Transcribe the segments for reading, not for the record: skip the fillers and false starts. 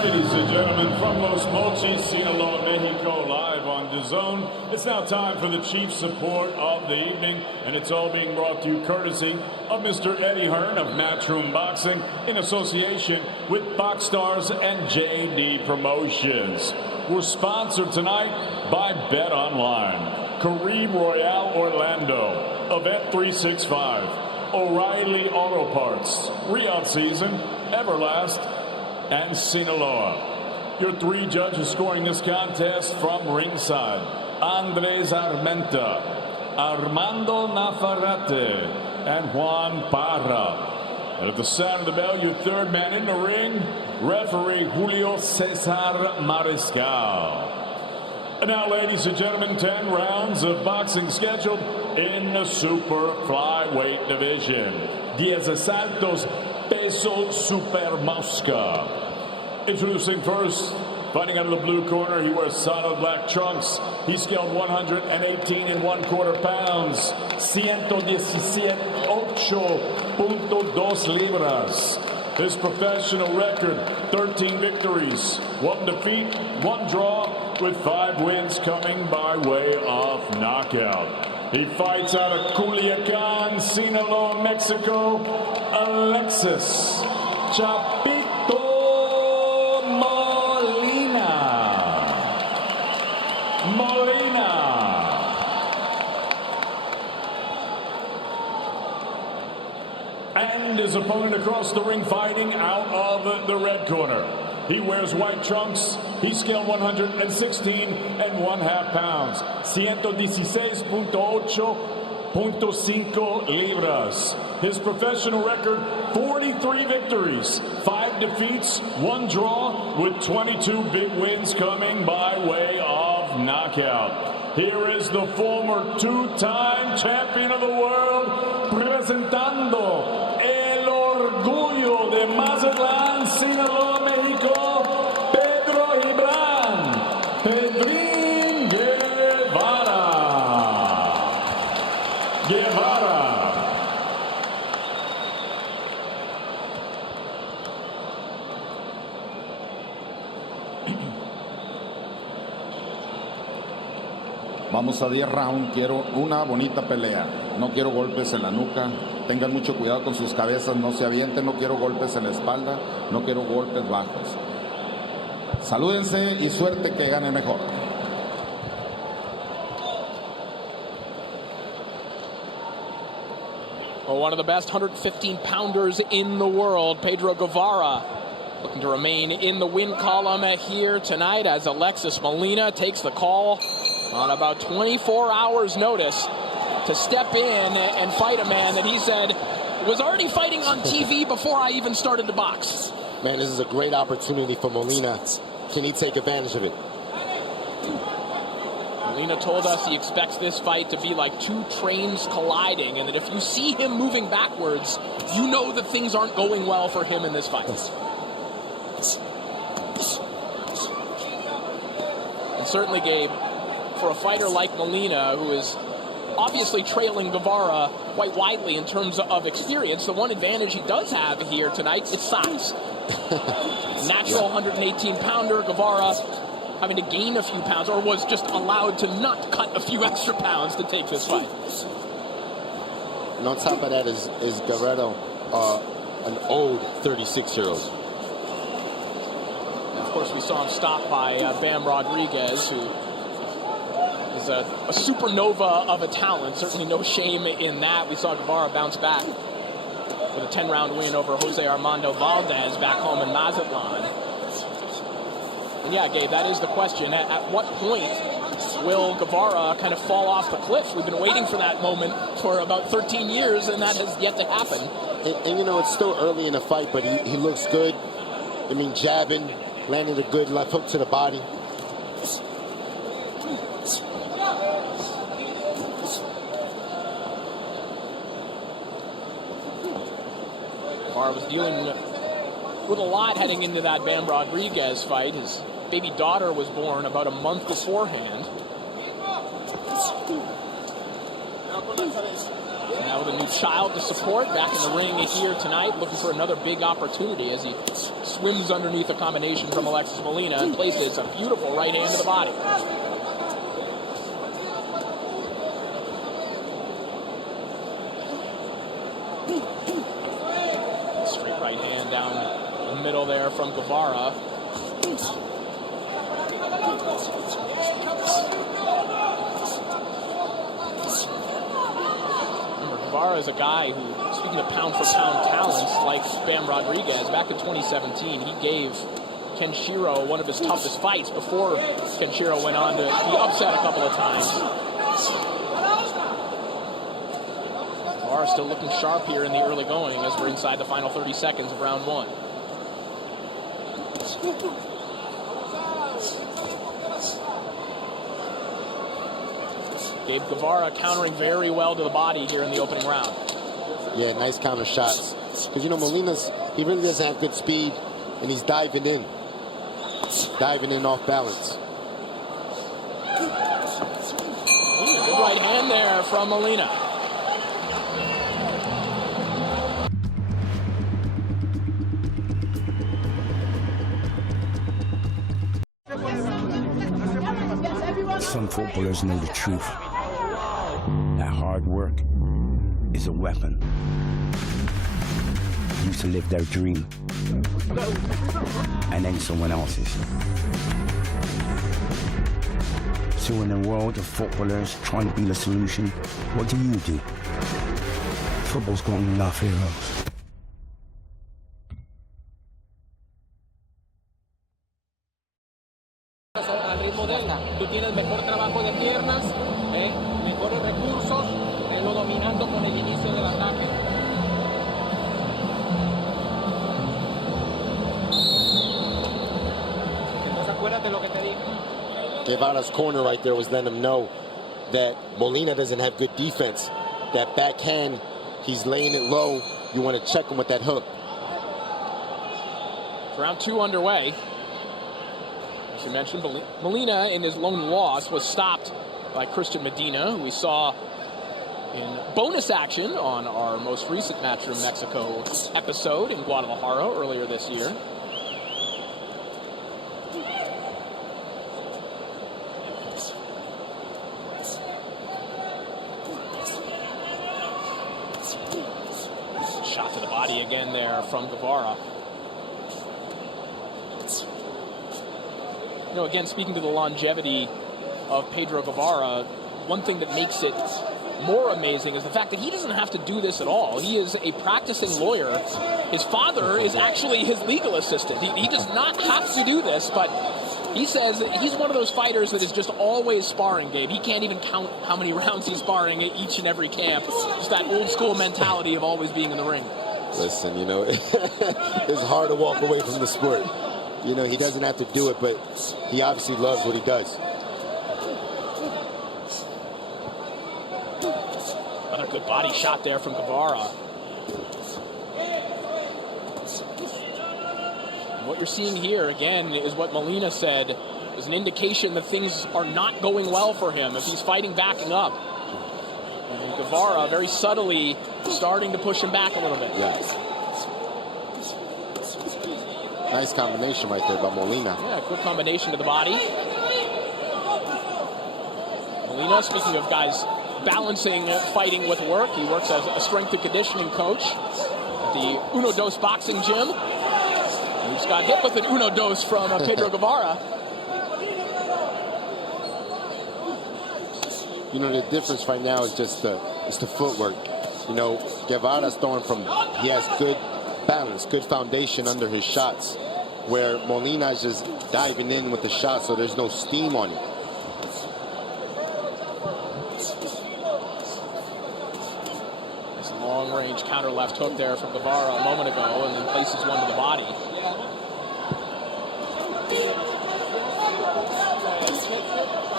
Ladies and gentlemen, from Los Mochis, Sinaloa, Mexico, live on DAZN, it's now time for the chief support of the evening, and it's all being brought to you courtesy of Mr. Eddie Hearn of Matchroom Boxing in association with BoxStars and JD Promotions. We're sponsored tonight by Bet Online, Kareem Royale Orlando, Event 365, O'Reilly Auto Parts, Riyadh Season, Everlast, and Sinaloa. Your three judges scoring this contest from ringside: Andres Armenta, Armando Navarrete, and Juan Parra. And at the sound of the bell, your third man in the ring, referee Julio Cesar Mariscal. And now, ladies and gentlemen, 10 rounds of boxing scheduled in the super flyweight division. 10 asaltos peso super mosca. Introducing first, fighting out of the blue corner, he wears solid black trunks. He's scaled 118 1/4 pounds, 117.8.2 libras. His professional record, 13 victories, 1 defeat, 1 draw, with 5 wins coming by way of knockout. He fights out of Culiacan, Sinaloa, Mexico, Alexis Chapito Molina. And his opponent across the ring, fighting out of the red corner. He wears white trunks. He scaled 116 1/2 pounds, 116.8.5 libras. His professional record, 43 victories, 5 defeats, 1 draw, with 22 big wins coming by way of knockout. Here is the former 2-time champion of the world, presentando el orgullo de Mazatlán, Sinaloa, Mexico, Pedro Pedrín Guevara. Vamos a 10 rounds, quiero una bonita pelea, no quiero golpes en la nuca, tengan mucho cuidado con sus cabezas, no se avienten, no quiero golpes en la espalda, no quiero golpes bajos. Salúdense y suerte que gane mejor. Well, one of the best 115-pounders in the world, Pedro Guevara, looking to remain in the win column here tonight as Alexis Molina takes the call on about 24 hours notice to step in and fight a man that he said was already fighting on TV before I even started to box. Man, this is a great opportunity for Molina. Can he take advantage of it? Molina told us he expects this fight to be like 2 trains colliding, and that if you see him moving backwards, you know that things aren't going well for him in this fight. And certainly, Gabe, for a fighter like Molina, who is obviously trailing Guevara quite widely in terms of experience, the one advantage he does have here tonight is size. Natural 118-pounder, Guevara having to gain a few pounds, or was just allowed to not cut a few extra pounds to take this fight. And on top of that is Guevara, an old 36-year-old. Of course, we saw him stopped by Bam Rodriguez, who is a supernova of a talent. Certainly no shame in that. We saw Guevara bounce back with a 10-round win over Jose Armando Valdez back home in Mazatlan. And yeah, Gabe, that is the question. At what point will Guevara kind of fall off the cliff? We've been waiting for that moment for about 13 years, and that has yet to happen. And you know, it's still early in the fight, but he looks good. I mean, jabbing, landing a good left hook to the body. Guevara was dealing with a lot heading into that Bam Rodriguez fight. His baby daughter was born about a month beforehand. Now with a new child to support, back in the ring here tonight, looking for another big opportunity as he swims underneath a combination from Alexis Molina and places a beautiful right hand to the body. Straight right hand down the middle there from Guevara. Guevara is a guy who, speaking of pound-for-pound talents, like Bam Rodriguez, back in 2017, he gave Kenshiro one of his toughest fights before Kenshiro went on to be upset a couple of times. Guevara still looking sharp here in the early going as we're inside the final 30 seconds of round one. Gabe Guevara countering very well to the body here in the opening round. Yeah, nice counter shots. Because, you know, Molina's, he really doesn't have good speed, and he's diving in. Diving in off balance. Good right hand there from Molina. Some footballers know the truth. That hard work is a weapon. Used to live their dream, and then someone else's. So in a world of footballers trying to be the solution, what do you do? Football's got enough heroes. Tú tienes mejor trabajo de piernas, mejores recursos, lo dominando con el inicio del ataque. Entonces acuérdate lo que te dije. Guevara's corner right there was letting him know that Molina doesn't have good defense. That backhand, he's laying it low. You want to check him with that hook. Round two underway. As you mentioned, Molina in his lone loss was stopped by Christian Medina, who we saw in bonus action on our most recent Match from Mexico episode in Guadalajara earlier this year. Shot to the body again there from Guevara. You know, again, speaking to the longevity of Pedro Guevara, one thing that makes it more amazing is the fact that he doesn't have to do this at all. He is a practicing lawyer. His father is actually his legal assistant. He does not have to do this, but he says that he's one of those fighters that is just always sparring, Gabe. He can't even count how many rounds he's sparring at each and every camp. Just that old school mentality of always being in the ring. Listen, you know, it's hard to walk away from the sport. You know, he doesn't have to do it, but he obviously loves what he does. Another good body shot there from Guevara. And what you're seeing here, again, is what Molina said is an indication that things are not going well for him if he's fighting backing up. And Guevara very subtly starting to push him back a little bit. Yes. Nice combination right there by Molina. Yeah, quick combination to the body. Molina, speaking of guys balancing fighting with work, he works as a strength and conditioning coach at the Uno Dos boxing gym. He just got hit with an Uno Dos from Pedro Guevara. You know, the difference right now is just the footwork. You know, Guevara's throwing from, he has good balance, good foundation under his shots, where Molina's just diving in with the shot, so there's no steam on it. There's a long-range counter left hook there from Guevara a moment ago, and then places one to the body.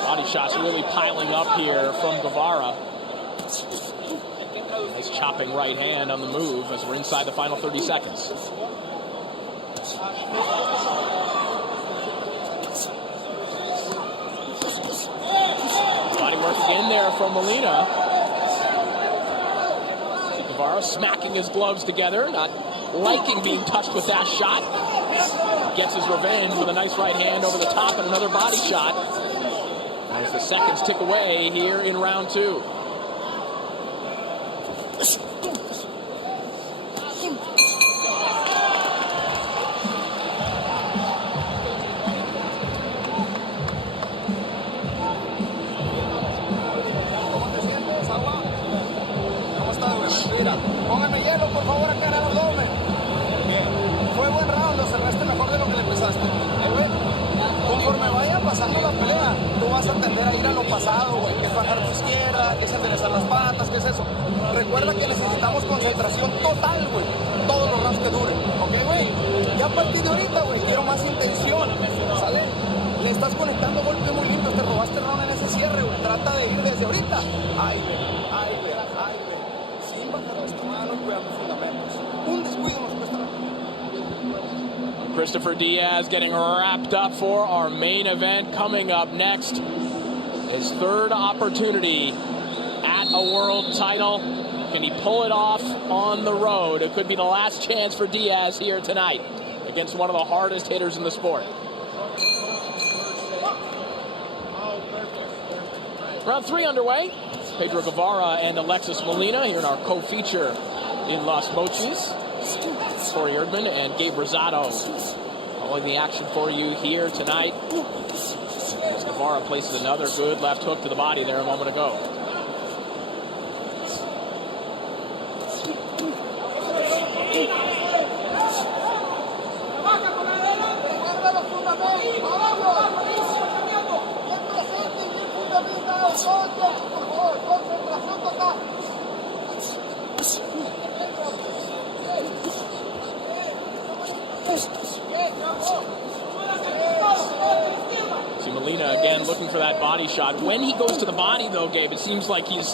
Body shots really piling up here from Guevara. Nice chopping right hand on the move as we're inside the final 30 seconds. Body work again there from Molina. Guevara smacking his gloves together, not liking being touched with that shot. Gets his revenge with a nice right hand over the top and another body shot. As the seconds tick away here in round 2. Póngame hielo, por favor, acá en el abdomen. Fue buen round, lo cerraste mejor de lo que le empezaste. Conforme vaya pasando la pelea, tú vas a tender a ir a lo pasado, güey. Que es bajar tu izquierda, que es enderezar las patas, que es eso. Recuerda que necesitamos concentración total, güey. Todos los rounds que duren, ¿ok, güey? Ya a partir de ahorita, güey, quiero más intención, ¿sale? Le estás conectando golpes muy limpios, te robaste el round en ese cierre, güey. Trata de ir desde ahorita. Ay, güey, ay, güey, ay, güey. Sin bajar las manos, cuidando fundamentos. Un descuido nos cuesta la... Christopher Diaz getting wrapped up for our main event. Coming up next, his third opportunity at a world title. Can he pull it off on the road? It could be the last chance for Diaz here tonight against one of the hardest hitters in the sport. Round 3 underway. Pedro Guevara and Alexis Molina here in our co-feature in Los Mochis. Corey Erdman and Gabe Rosado following the action for you here tonight. As Guevara places another good left hook to the body there a moment ago. See Molina again looking for that body shot. When he goes to the body, though, Gabe, it seems like he's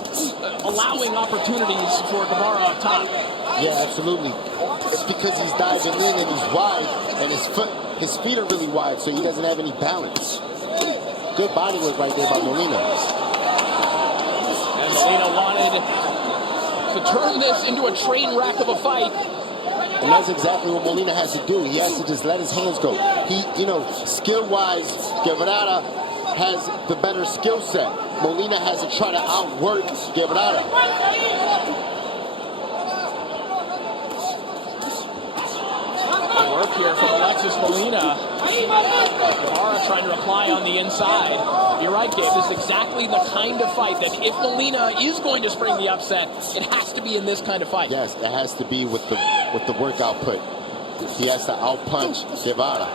allowing opportunities for Guevara up top. Yeah, absolutely. It's because he's diving in and he's wide, and his feet are really wide, so he doesn't have any balance. Good body work right there by Molina. And Molina wanted to turn this into a train wreck of a fight. And that's exactly what Molina has to do. He has to just let his hands go. He, skill-wise, Guevara has the better skill set. Molina has to try to outwork Guevara. Good work here from Alexis Molina. Guevara trying to reply on the inside. You're right, Gabe. This is exactly the kind of fight that if Molina is going to spring the upset, it has to be in this kind of fight. Yes, it has to be with the work output. He has to outpunch Guevara.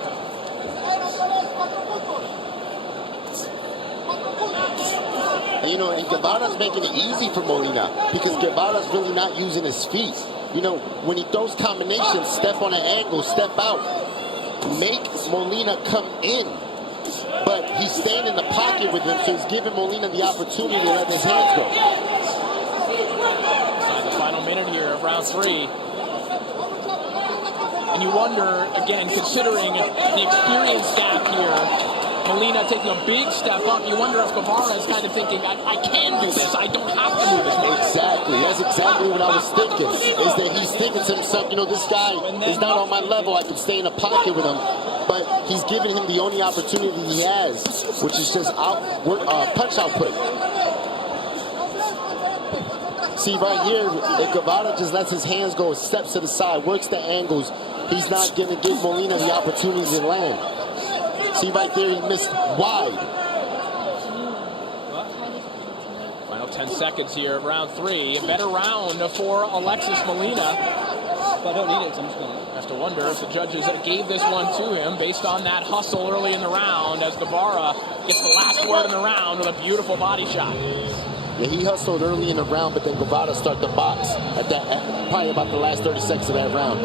And Guevara's making it easy for Molina because Guevara's really not using his feet. When he throws combinations, step on an angle, step out, make Molina come in. But he's staying in the pocket with him, so he's giving Molina the opportunity to let his hands go. Inside the final minute here of round 3. And you wonder, again, considering the experience gap here, Molina taking a big step up, you wonder if Guevara is kind of thinking, I can do this, I don't have to move this. Exactly, that's exactly what I was thinking, is that he's thinking to himself, this guy is not on my level, I can stay in the pocket with him, but he's giving him the only opportunity he has, which is just punch output. See right here, if Guevara just lets his hands go, steps to the side, works the angles, he's not going to give Molina the opportunity to land. See right there, he missed wide. Final 10 seconds here of round 3. A better round for Alexis Molina. Have to wonder if the judges gave this one to him based on that hustle early in the round as Guevara gets the last word in the round with a beautiful body shot. Yeah, he hustled early in the round, but then Guevara started to box at probably about the last 30 seconds of that round.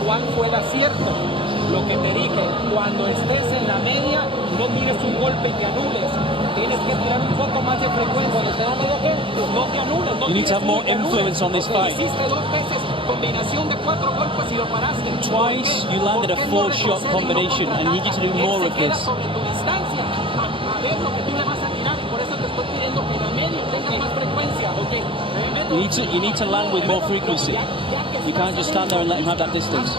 ¿Cuál fue el acierto? Lo que te dije, cuando estés en la media, no tires un golpe y te anules. Tienes que tirar un poco más de frecuencia. Cuando te da media, no te anules. No you need to have more influence on this fight. Hiciste 2 veces, combinación de 4 golpes y lo paraste. Twice you landed a 4-shot combination. I need you to do more of this. Sobre tu distancia, a ver lo que tú le vas a tirar. Y por eso te estoy pidiendo que la media tenga más frecuencia. You need to land with more frequency. You can't just stand there and let him have that distance.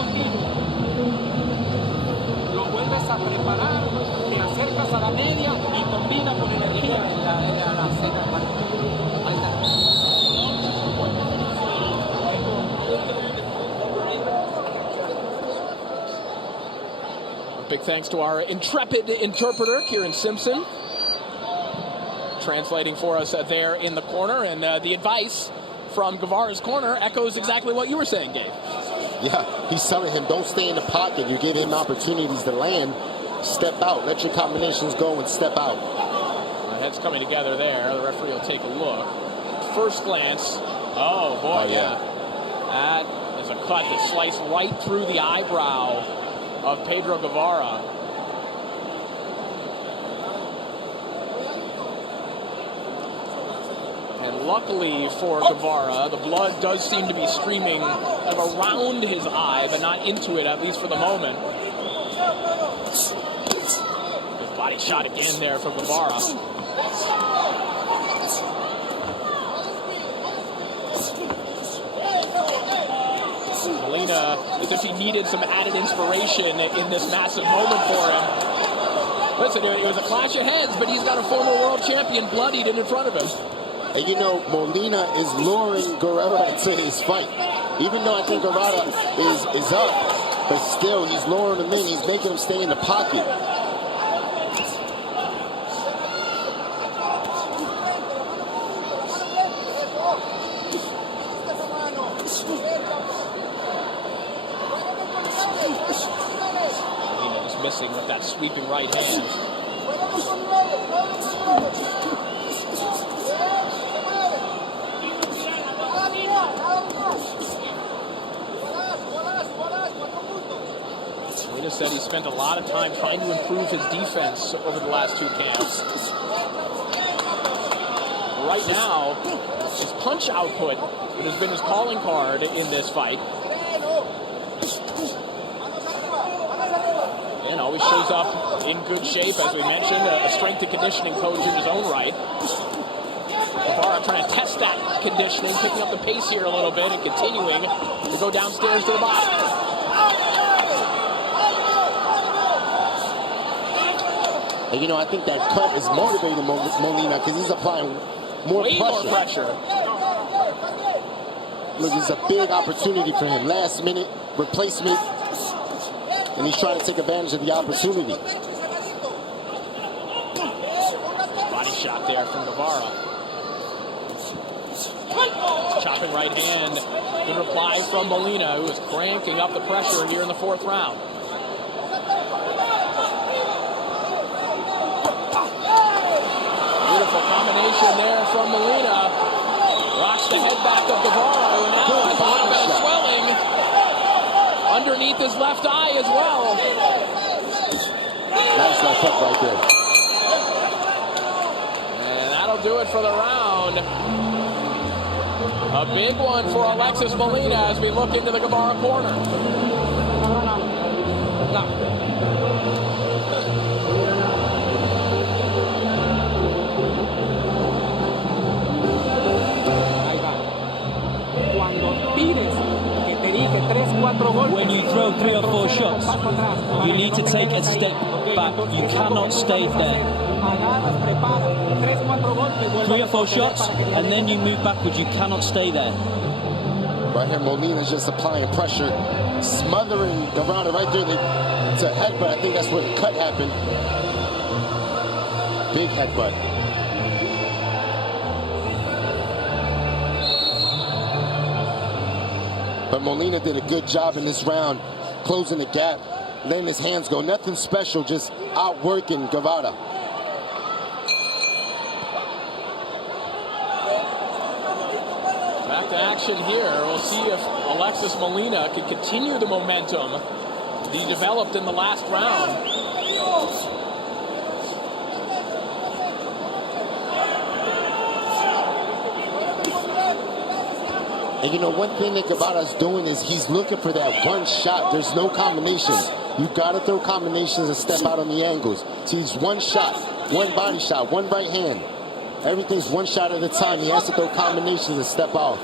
Lo vuelves a preparar, te acercas a la media y combina con energía la cena. Ahí está. Big thanks to our intrepid interpreter, Kieran Simpson, translating for us there in the corner. And the advice from Guevara's corner echoes exactly what you were saying, Gabe. Yeah, he's telling him, don't stay in the pocket. You give him opportunities to land. Step out. Let your combinations go and step out. The heads coming together there. The referee will take a look. First glance. Oh, boy, yeah. That is a cut that sliced right through the eyebrow of Pedro Guevara. And luckily for Guevara, the blood does seem to be streaming around his eye, but not into it, at least for the moment. Good body shot again there for Guevara. Molina, as if he needed some added inspiration in this massive moment for him. Listen, it was a clash of heads, but he's got a former world champion bloodied in front of him. And you know, Molina is luring Guevara into his fight. Even though I think Guevara is up, but still he's luring him in. He's making him stay in the pocket. Molina's missing with that sweeping right hand. Molina said he spent a lot of time trying to improve his defense over the last two camps. Right now, his punch output, it has been his calling card in this fight. And always shows up in good shape, as we mentioned, a strength and conditioning coach in his own right. Guevara trying to test that conditioning, picking up the pace here a little bit and continuing to go downstairs to the bottom. And you know, I think that cut is motivating Molina because he's applying more pressure. Look, it's a big opportunity for him. Last minute replacement. And he's trying to take advantage of the opportunity. Body shot there from Guevara. Chopping right hand. Good reply from Molina, who is cranking up the pressure here in the fourth round. Beautiful combination there from Molina. Rocks the head back of Guevara, who now has a little bit of swelling underneath his left eye as well. Nice left hook right there. And that'll do it for the round. A big one for Alexis Molina as we look into the Guevara corner. When you throw 3 or 4 shots, you need to take a step back. You cannot stay there. 3 or 4 shots, and then you move backwards. You cannot stay there. Right here, Molina's just applying pressure, smothering Guevara right there. It's a headbutt. I think that's where the cut happened. Big headbutt. But Molina did a good job in this round, closing the gap, letting his hands go. Nothing special, just outworking Guevara. Back to action here. We'll see if Alexis Molina can continue the momentum he developed in the last round. And you know, one thing that Guevara's doing is he's looking for that one shot. There's no combinations. You got to throw combinations and step out on the angles. See, it's one shot, one body shot, one right hand. Everything's one shot at a time. He has to throw combinations and step out.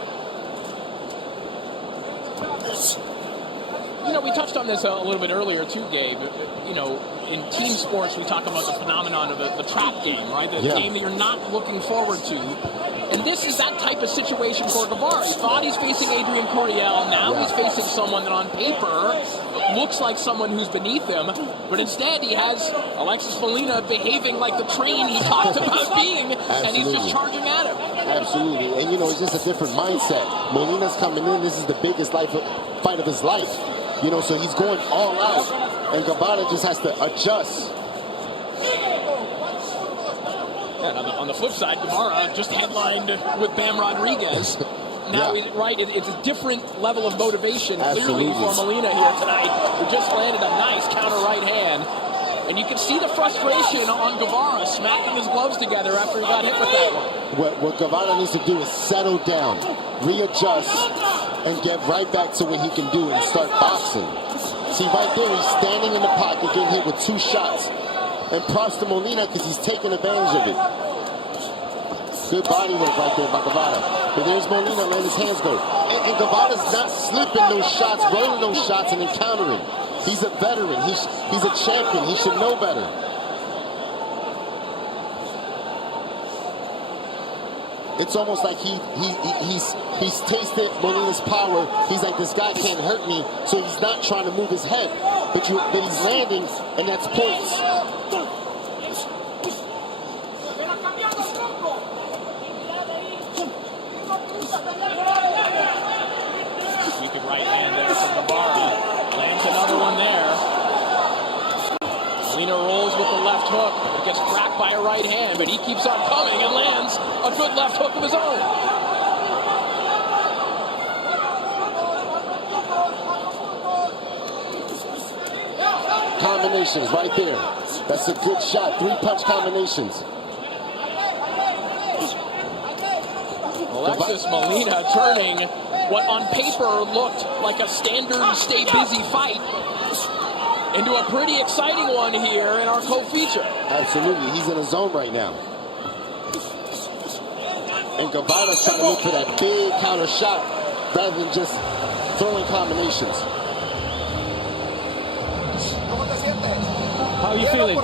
You know, we touched on this a little bit earlier too, Gabe. You know, in team sports, we talk about the phenomenon of the trap game, right? The game that you're not looking forward to. And this is that type of situation for Guevara. He thought he's facing Adrian Coryell. Now he's facing someone that on paper looks like someone who's beneath him. But instead, he has Alexis Molina behaving like the train he talked about being. And he's just charging at him. Absolutely. And, you know, it's just a different mindset. Molina's coming in. This is the biggest fight of his life. You know, so he's going all out. And Guevara just has to adjust. And on the flip side, Guevara just headlined with Bam Rodriguez. Now, it's a different level of motivation, clearly, for Molina here tonight, who just landed a nice counter right hand. And you can see the frustration on Guevara smacking his gloves together after he got hit with that one. What Guevara needs to do is settle down, readjust, and get right back to what he can do and start boxing. See, right there, he's standing in the pocket, getting hit with 2 shots. And props to Molina because he's taking advantage of it. Good body work right there by Guevara. But there's Molina letting his hands go. And Guevara's not slipping those shots, rolling those shots and encountering. He's a veteran. He's a champion. He should know better. It's almost like he's tasted Molina's power. He's like, this guy can't hurt me, so he's not trying to move his head. But he's landing, and that's points. Sweeping right hand there from Guevara. Lands another one there. Molina rolls with the left hook. It gets cracked by a right hand, but he keeps on coming and lands a good left hook of his own. Combinations right there. That's a good shot. 3-punch combinations. Alexis Molina turning what on paper looked like a standard stay busy fight into a pretty exciting one here in our co-feature. Absolutely. He's in a zone right now. And Guevara's trying to look for that big counter shot rather than just throwing combinations. How are you feeling?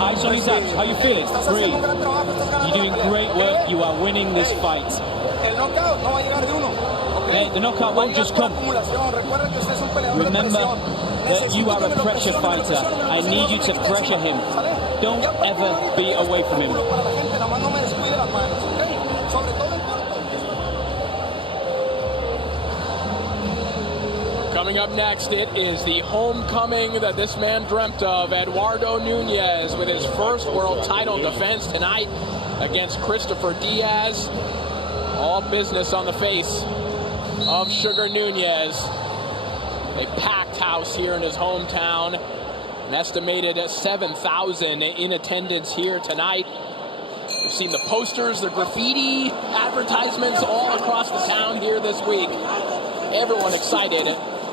Eyes on his abs. How are you feeling? Breathe. You're doing great work. You are winning this fight. The knockout won't just come. Remember that you are a pressure fighter. I need you to pressure him. Don't ever be away from him. Coming up next, it is the homecoming that this man dreamt of, Eduardo Nunez, with his first world title defense tonight against Christopher Diaz. All business on the face of Sugar Nunez. A packed house here in his hometown. An estimated 7,000 in attendance here tonight. We've seen the posters, the graffiti advertisements all across the town here this week. Everyone excited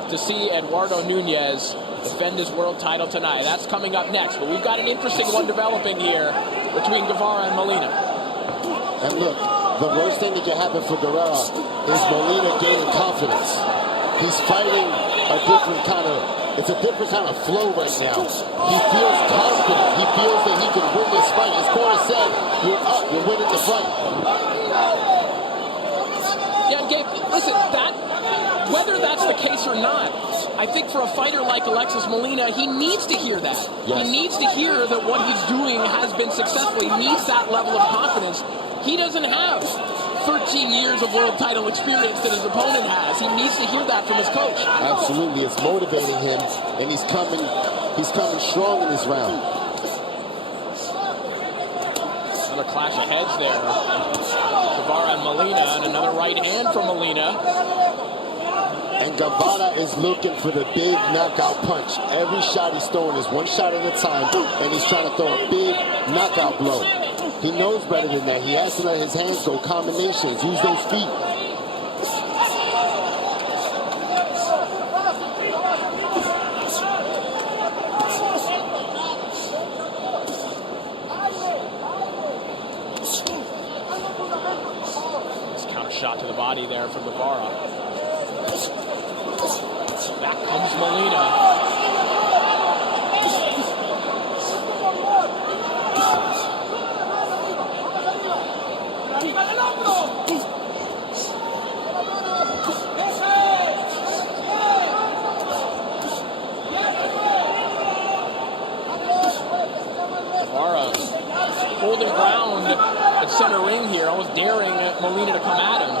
to see Eduardo Nunez defend his world title tonight. That's coming up next, but we've got an interesting one developing here between Guevara and Molina. And look, the worst thing that can happen for Guevara is Molina gaining confidence. He's fighting it's a different kind of flow right now. He feels confident. He feels that he can win this fight. His corner said, you're up, you're winning the fight. Yeah, Gabe, listen, whether that's the case or not, I think for a fighter like Alexis Molina, he needs to hear that. Yes. He needs to hear that what he's doing has been successful. He needs that level of confidence. He doesn't have 13 years of world title experience that his opponent has. He needs to hear that from his coach. Absolutely. It's motivating him, and he's coming strong in this round. Another clash of heads there. Guevara and Molina, and another right hand from Molina. And Guevara is looking for the big knockout punch. Every shot he's throwing is one shot at a time, and he's trying to throw a big knockout blow. He knows better than that. He has to let his hands go, combinations, use those feet. shot to the body there from Guevara. Back comes Molina. Guevara holding ground at center ring here, almost daring Molina to come at him.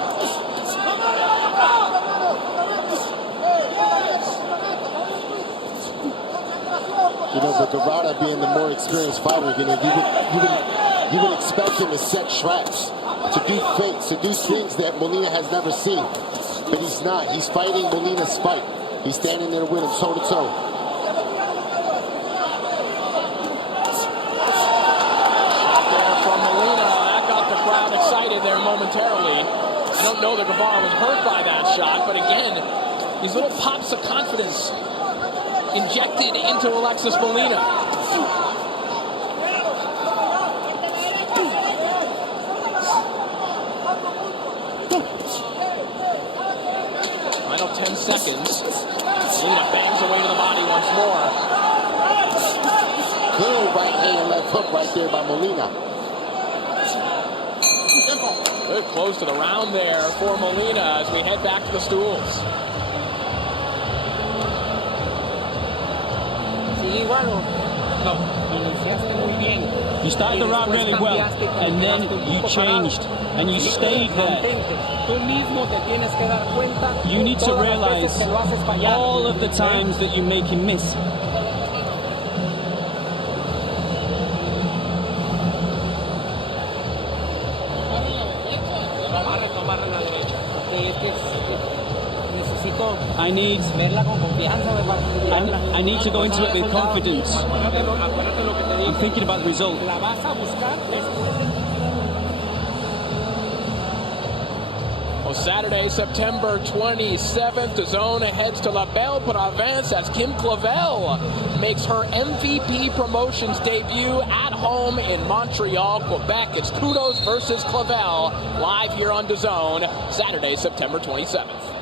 You know, but Guevara being the more experienced fighter, you know, you would expect him to set traps, to do fakes, to do things that Molina has never seen. But he's not. He's fighting Molina's fight. He's standing there with him toe to toe. Excited there momentarily. I don't know that Guevara was hurt by that shot, but again, these little pops of confidence injected into Alexis Molina. Final 10 seconds. Molina bangs away to the body once more. Good right hand and left hook right there by Molina. Good close to the round there for Molina as we head back to the stools. You started the round really well, and then you changed, and you stayed there. You need to realize all of the times that you make him miss. I need to go into it with confidence. I'm thinking about the result. Well, Saturday, September 27th, DAZN heads to La Belle Province as Kim Clavel makes her MVP Promotions debut at home in Montreal, Quebec. It's Kudos versus Clavel, live here on DAZN, Saturday, September 27th.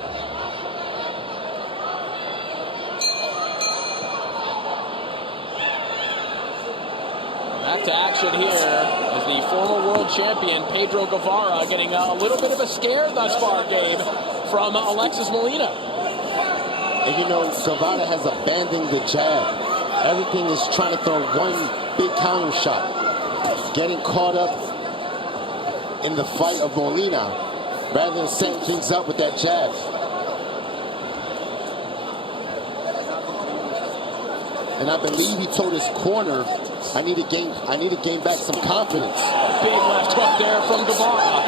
Back to action here as the former world champion Pedro Guevara getting a little bit of a scare thus far, Gabe, from Alexis Molina. And you know, Guevara has abandoned the jab. Everything is trying to throw one big counter shot. Getting caught up in the fight of Molina rather than setting things up with that jab. And I believe he told his corner, I need to gain back some confidence. Big left hook there from Guevara.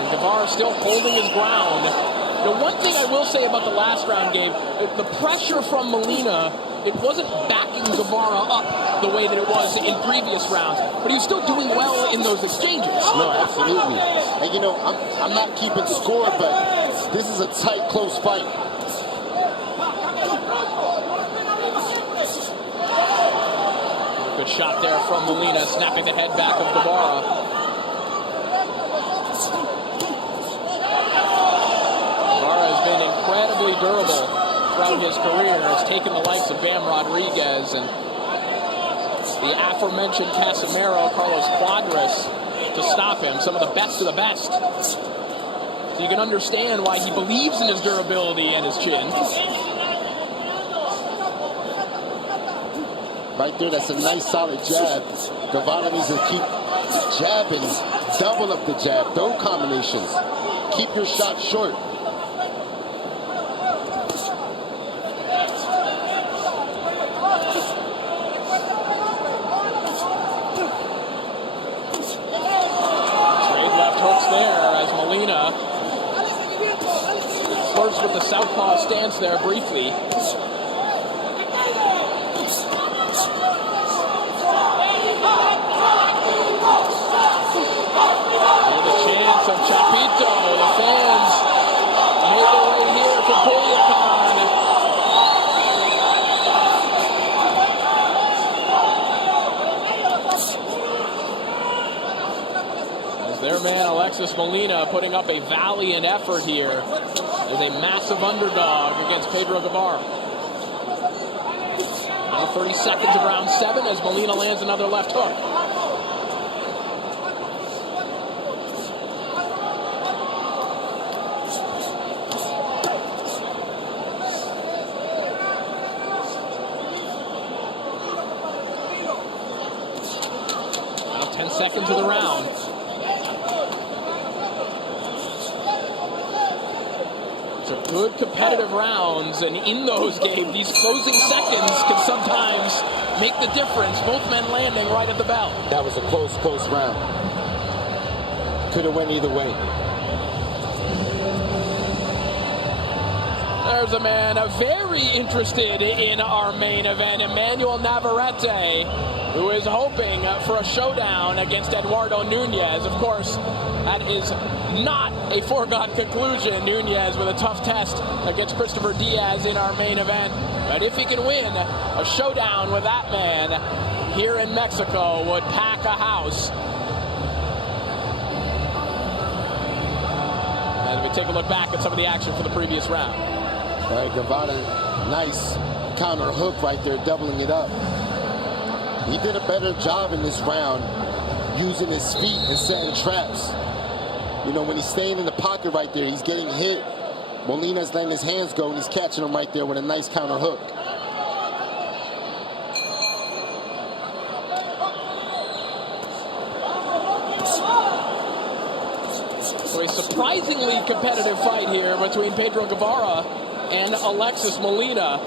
And Guevara still holding his ground. The one thing I will say about the last round, Gabe, the pressure from Molina, it wasn't backing Guevara up the way that it was in previous rounds, but he was still doing well in those exchanges. No, absolutely. And you know, I'm not keeping score, but this is a tight, close fight. Good shot there from Molina, snapping the head back of Guevara. Guevara has been incredibly durable throughout his career. Has taken the likes of Bam Rodriguez and the aforementioned Casimiro, Carlos Cuadras to stop him. Some of the best of the best. So you can understand why he believes in his durability and his chin. Right there, that's a nice solid jab. Guevara needs to keep jabbing, double up the jab, those combinations. Keep your shot short. Straight left hooks there as Molina flirts with the southpaw stance there briefly. Of Chapito, the fans made their way here for Culiacan. As their man Alexis Alexis Molina putting up a valiant effort here as a massive underdog against Pedro Guevara. Now 30 seconds of round 7 as Molina lands another left hook. Now 10 seconds of the round. Good competitive rounds, and in those games, these closing seconds can sometimes make the difference. Both men landing right at the bell. That was a close round. Could have went either way. There's a man very interested in our main event, Emmanuel Navarrete, who is hoping for a showdown against Eduardo Nunez. Of course, that is not a foregone conclusion. Nunez with a tough test against Christopher Diaz in our main event. But if he can win, a showdown with that man here in Mexico would pack a house. And we take a look back at some of the action for the previous round. All right, Guevara, nice counter hook right there, doubling it up. He did a better job in this round using his feet and setting traps. You know, when he's staying in the pocket right there, he's getting hit. Molina's letting his hands go, and he's catching him right there with a nice counter hook. So a surprisingly competitive fight here between Pedro Guevara and Alexis Molina.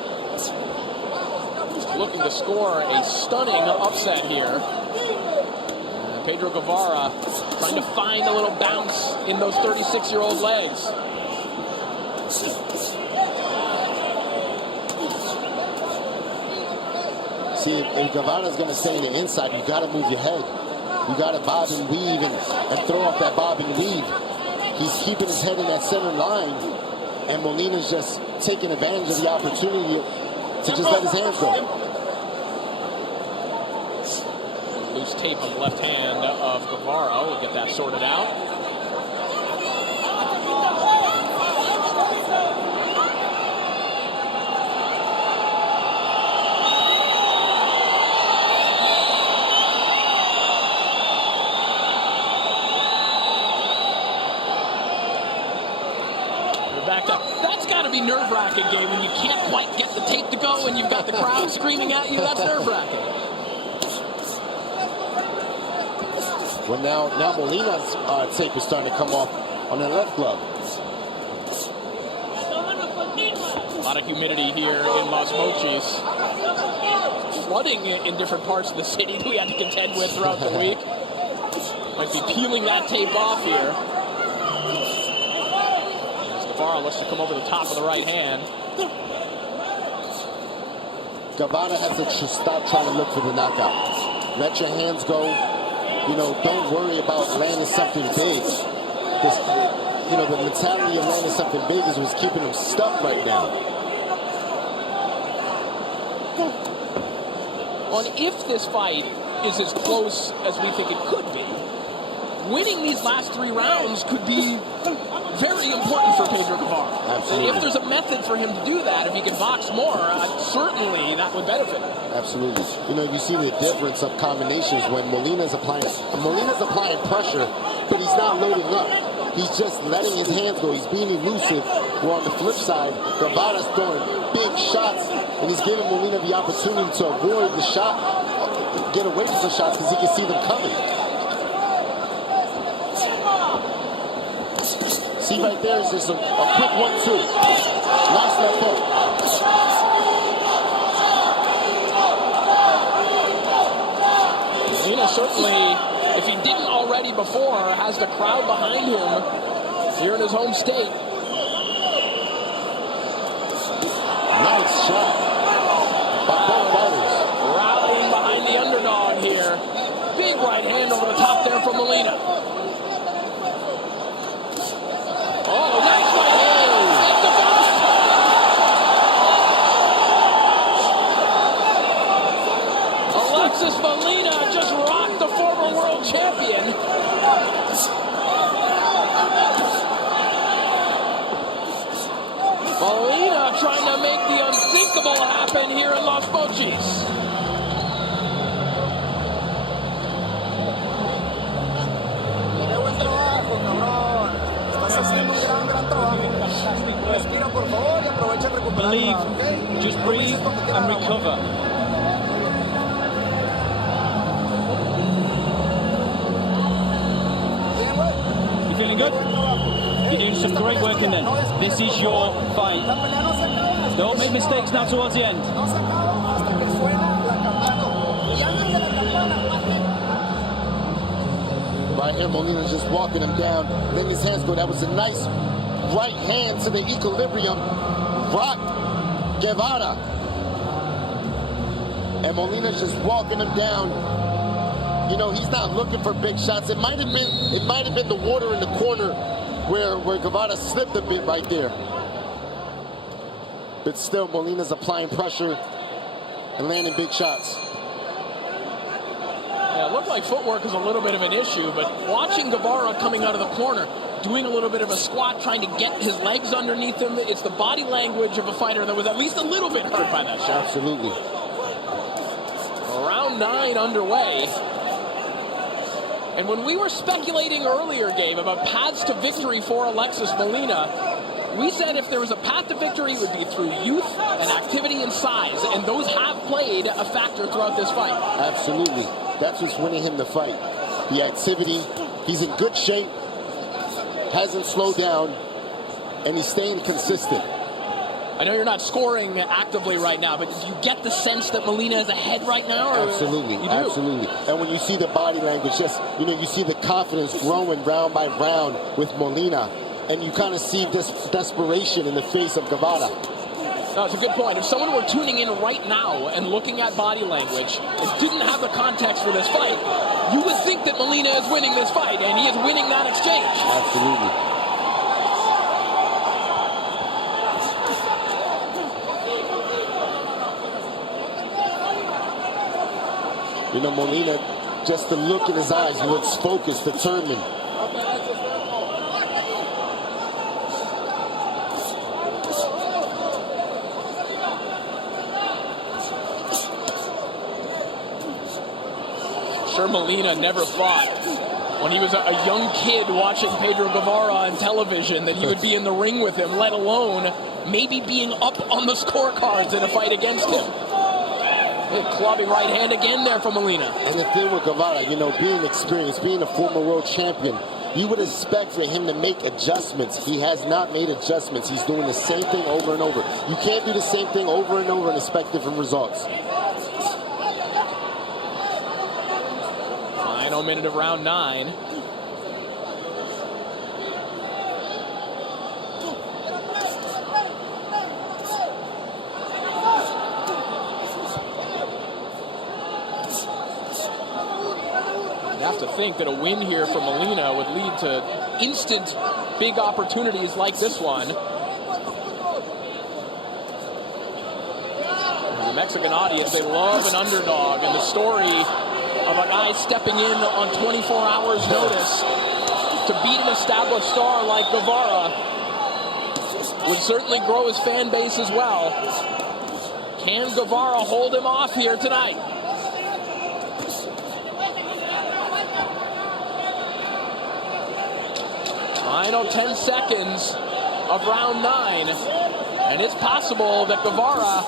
Looking to score a stunning upset here. Pedro Guevara trying to find a little bounce in those 36-year-old legs. See, if Guevara's going to stay in the inside, you got to move your head. You got to bob and weave and throw off that bob and weave. He's keeping his head in that center line, and Molina's just taking advantage of the opportunity to just let his hands go. Loose tape on the left hand of Guevara. We'll get that sorted out. We're back to, that's got to be nerve-wracking, Gabe, when you can't quite get the tape to go and you've got the crowd screaming at you. That's nerve-wracking. Well, now Molina's tape is starting to come off on the left glove. A lot of humidity here in Los Mochis. Flooding in different parts of the city that we had to contend with throughout the week. Might be peeling that tape off here. Guevara looks to come over the top of the right hand. Guevara has to stop trying to look for the knockout. Let your hands go. You know, don't worry about landing something big. This, you know, the mentality of landing something big is what's keeping him stuck right now. Well, and if this fight is as close as we think it could be, winning these last 3 rounds could be very important for Pedro Guevara. Absolutely. And if there's a method for him to do that, if he can box more, certainly that would benefit him. Absolutely. You know, you see the difference of combinations when Molina's applying pressure, but he's not loading up. He's just letting his hands go. He's being elusive. Well, on the flip side, Guevara's throwing big shots, and he's giving Molina the opportunity to avoid the shot, get away from the shots because he can see them coming. See right there is just a quick 1-2. Nice left hook. Molina certainly, if he didn't already before, has the crowd behind him here in his home state. Nice shot by both fighters. Rallying behind the underdog here. Big right hand over the top there from Molina. Oh, nice right hand. At the belt. Alexis Molina just rocked the former world champion. rumble happen here in Los Mochis. Qué buen trabajo, cabrón. Estás haciendo un gran trabajo. Respira, por favor, y aprovecha el recuperar. Believe, ¿Okay? just breathe and recover. Bien, güey. You feeling good? You're doing some great work in there. This is your fight. La pelea no se acaba. Don't make mistakes now towards the end. No se acaba hasta que suena la campana. Y antes de la campana, Right here, Molina's just walking him down, letting his hands go. That was a nice right hand to the equilibrium. Rock Guevara. And Molina's just walking him down. You know, he's not looking for big shots. It might have been the water in the corner where Guevara slipped a bit right there. But still, Molina's applying pressure and landing big shots. Yeah, it looked like footwork is a little bit of an issue, but watching Guevara coming out of the corner, doing a little bit of a squat, trying to get his legs underneath him, it's the body language of a fighter that was at least a little bit hurt by that shot. Absolutely. Round 9 underway. And when we were speculating earlier, Gabe, about paths to victory for Alexis Molina, we said if there was a path to victory, it would be through youth and activity and size, and those have played a factor throughout this fight. Absolutely. That's what's winning him the fight. The activity. He's in good shape, hasn't slowed down, and he's staying consistent. I know you're not scoring actively right now, but do you get the sense that Molina is ahead right now? Or Absolutely, you do? absolutely. And when you see the body language, just, you know, you see the confidence growing round by round with Molina, and you kind of see this desperation in the face of Guevara. No, it's a good point. If someone were tuning in right now and looking at body language and didn't have the context for this fight, you would think that Molina is winning this fight, and he is winning that exchange. Absolutely. You know, Molina, just the look in his eyes, he looks focused, determined. Sure, Molina never thought when he was a young kid watching Pedro Guevara on television that he would be in the ring with him, let alone maybe being up on the scorecards in a fight against him. Big clubbing right hand again there for Molina. And the thing with Guevara, you know, being experienced, being a former world champion, you would expect for him to make adjustments. He has not made adjustments. He's doing the same thing over and over. You can't do the same thing over and over and expect different results. Final minute of round 9. You have to think that a win here for Molina would lead to instant big opportunities like this one. The Mexican audience, they love an underdog, and the story of a guy stepping in on 24 hours notice to beat an established star like Guevara would certainly grow his fan base as well. Can Guevara hold him off here tonight? Final 10 seconds of round 9, and it's possible that Guevara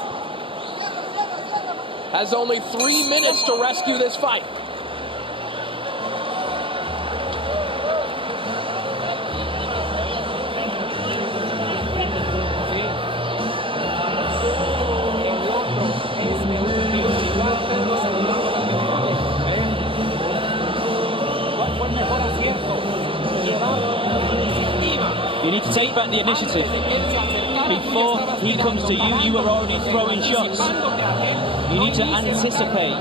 has only 3 minutes to rescue this fight. You need to take back the initiative. Before he comes to you, you are already throwing shots. You need to anticipate.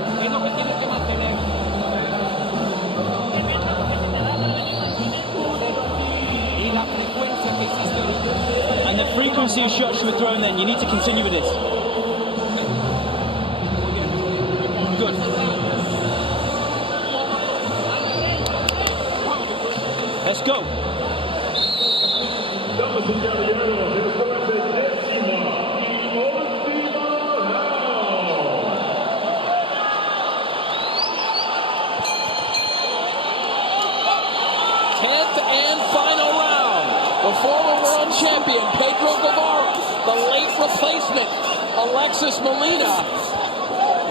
And the frequency of shots you were throwing then, you need to continue with this. Good. Let's go. and final round. The former world champion, Pedro Guevara, the late replacement, Alexis Molina.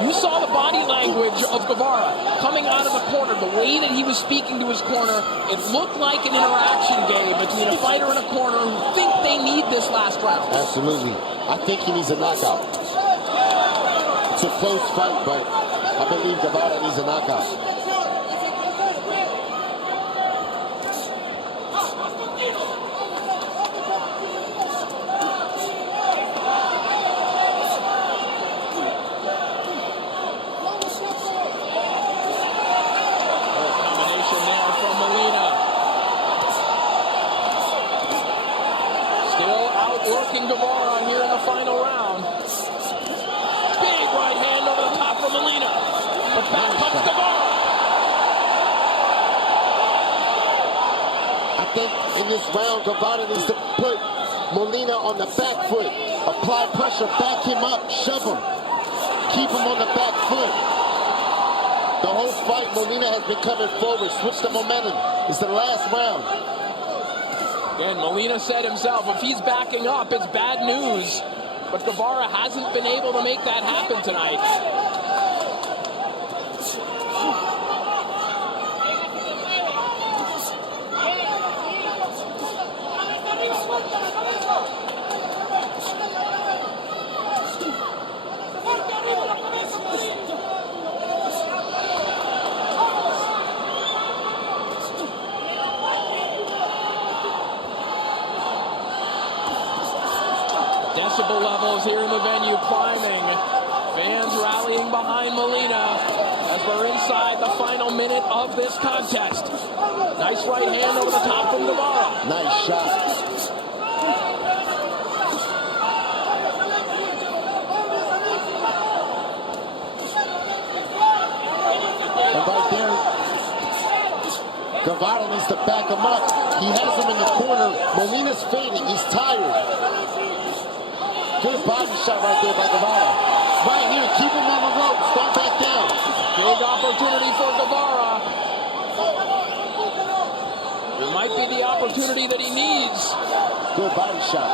You saw the body language of Guevara coming out of the corner, the way that he was speaking to his corner. It looked like an interaction game between a fighter and a corner who think they need this last round. Absolutely. I think he needs a knockout. It's a close fight, but I believe Guevara needs a knockout. Guevara here in the final round. Big right hand over the top for Molina. But back punch Guevara. I think in this round, Guevara needs to put Molina on the back foot. Apply pressure, back him up, shove him. Keep him on the back foot. The whole fight, Molina has been coming forward. Switch the momentum. It's the last round. Again, Molina said himself, if he's backing up, it's bad news. But Guevara hasn't been able to make that happen tonight. Decibel levels here in the venue climbing. Fans rallying behind Molina as we're inside the final minute of this contest. Nice right hand over the top from Guevara. Nice shot. And right there, Guevara needs to back him up. He has him in the corner. Molina's fading. He's tired. Good body shot right there by Guevara. Right here, keep him on the ropes. Don't back down. Big opportunity for Guevara. It might be the opportunity that he needs. Good body shot.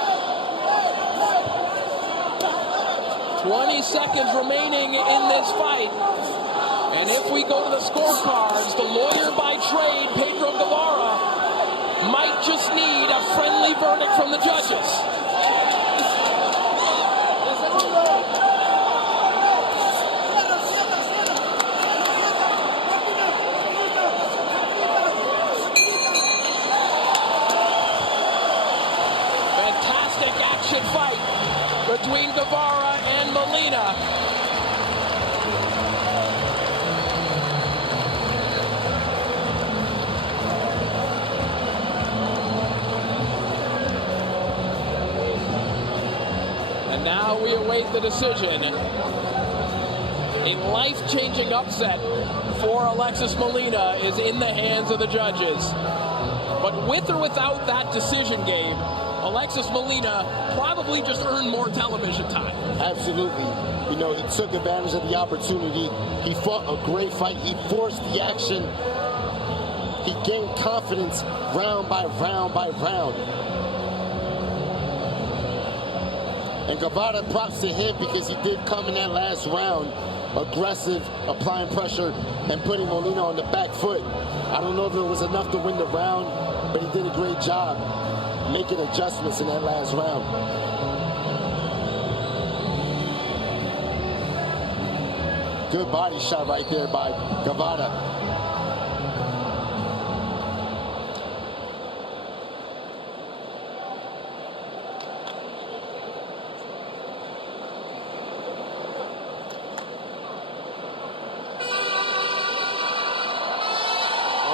20 seconds remaining in this fight. And if we go to the scorecards, the lawyer by trade, Pedro Guevara, might just need a friendly verdict from the judges. Fight between Guevara and Molina. And now we await the decision. A life-changing upset for Alexis Molina is in the hands of the judges. But with or without that decision game, Alexis Molina probably just earned more television time. Absolutely. You know, he took advantage of the opportunity. He fought a great fight. He forced the action. He gained confidence round by round by round. And Guevara, props to him because he did come in that last round aggressive, applying pressure and putting Molina on the back foot. I don't know if it was enough to win the round, but he did a great job making adjustments in that last round. Good body shot right there by Guevara.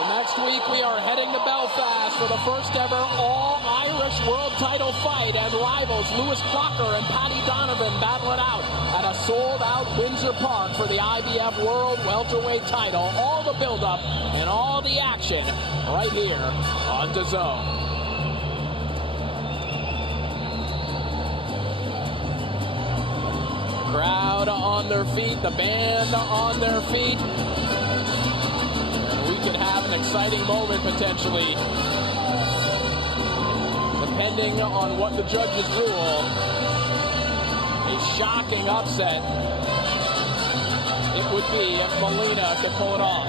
Next week, we are heading to Belfast for the first ever all-Irish world title fight as rivals Lewis Crocker and Paddy Donovan battle it out at a sold-out Windsor Park for the IBF World Welterweight title. All the build-up and all the action right here on DAZN. Crowd on their feet, the band on their feet. We could have an exciting moment potentially depending on what the judges rule, a shocking upset it would be if Molina could pull it off.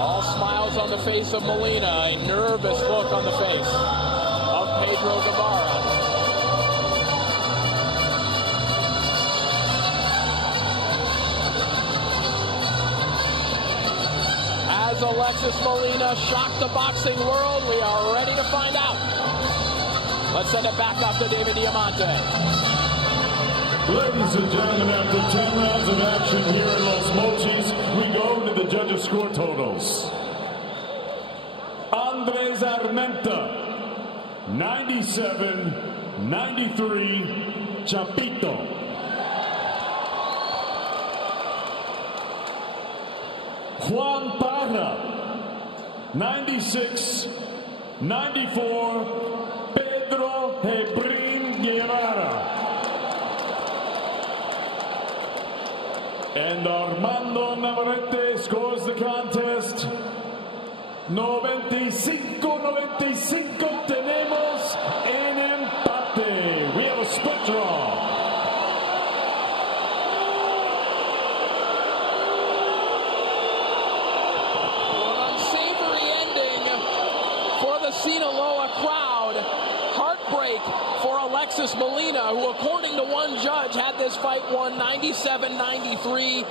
All smiles on the face of Molina, a nervous look on the face of Pedro Guevara. Has Alexis Molina shocked the boxing world? We are ready to find out. Let's send it back up to David Diamante. Ladies and gentlemen, after 10 rounds of action here in Los Mochis, we go to the judges' score totals. Andres Armenta, 97-93, Chapito. Juan Parra, 96-94, Pedro Guevara. And Armando Navarrete scores the contest 95-95. Tenemos en empate. We have a split draw. Sinaloa crowd. Heartbreak for Alexis Molina, who according to one judge had this fight won 97-93.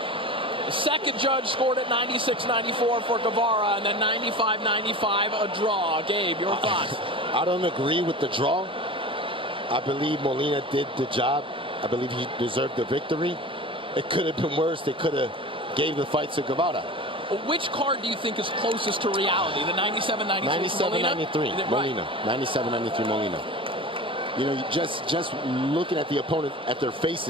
The second judge scored it 96-94 for Guevara, and then 95-95 a draw. Gabe, your thoughts? I don't agree with the draw. I believe Molina did the job. I believe he deserved the victory. It could have been worse. They could have gave the fight to Guevara. Which card do you think is closest to reality? The 97-93 97-93 Molina. 97-93 Molina. You know, just looking at the opponent, at their faces,